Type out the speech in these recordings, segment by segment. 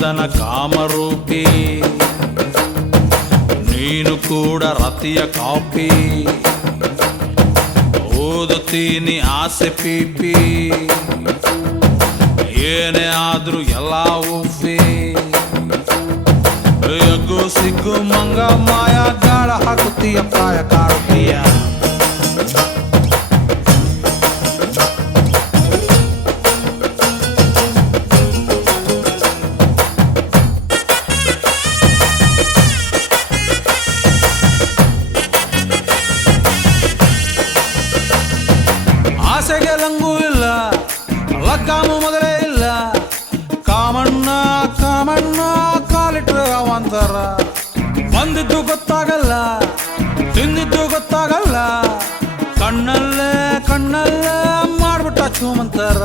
ಮದನ ಕಾಮರೂಪಿ ನೀನು ಕೂಡ ರತಿಯ ಕಾಪಿ ಓದುತ್ತೀನಿ ಆಸೆ ಪೀಪಿ ಏನೇ ಆದ್ರೂ ಎಲ್ಲ ಉಫಿ ಎಗ್ಗು ಸಿಗ್ಗು ಮಂಗ ಮಾಯ ಗಾಳ ಹಾಕುತ್ತೀಯ ಪ್ರಾಯ ಕಾಡುತ್ತೀಯ ಆಸೆಗೆ ಲಂಗೂ ಇಲ್ಲ ಲಗ್ಗಾಮು ಮೊದಲೇ ಇಲ್ಲ ಕಾಮಣ್ಣ ಕಾಮಣ್ಣ ಕಾಲಿಟ್ರೆ ಅವಂತರ ಬಂದಿದ್ದು ಗೊತ್ತಾಗಲ್ಲ ತಿಂದಿದ್ದು ಗೊತ್ತಾಗಲ್ಲ ಕಣ್ಣಲ್ಲೇ ಕಣ್ಣಲ್ಲೇ ಮಾಡ್ಬಿಟ್ಟ ಚೂಮಂತರ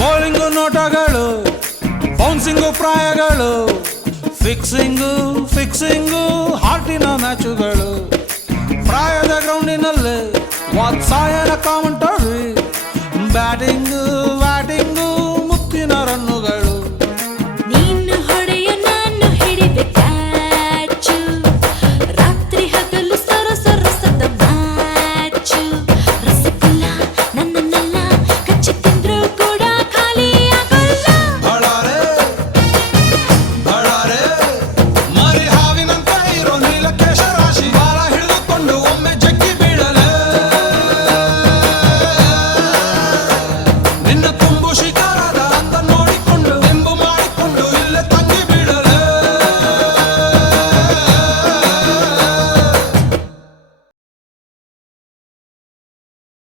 ಬೌಲಿಂಗು ನೋಟಗಳು ಬೌನ್ಸಿಂಗು ಪ್ರಾಯಗಳು ಫಿಕ್ಸಿಂಗು ಫಿಕ್ಸಿಂಗು ಹಾರ್ಟಿನ ಮ್ಯಾಚುಗಳು ಪ್ರಾಯದ ಗ್ರೌಂಡಿನಲ್ಲಿ ವಾತ್ಸಾಯನ ಕಾಮನ್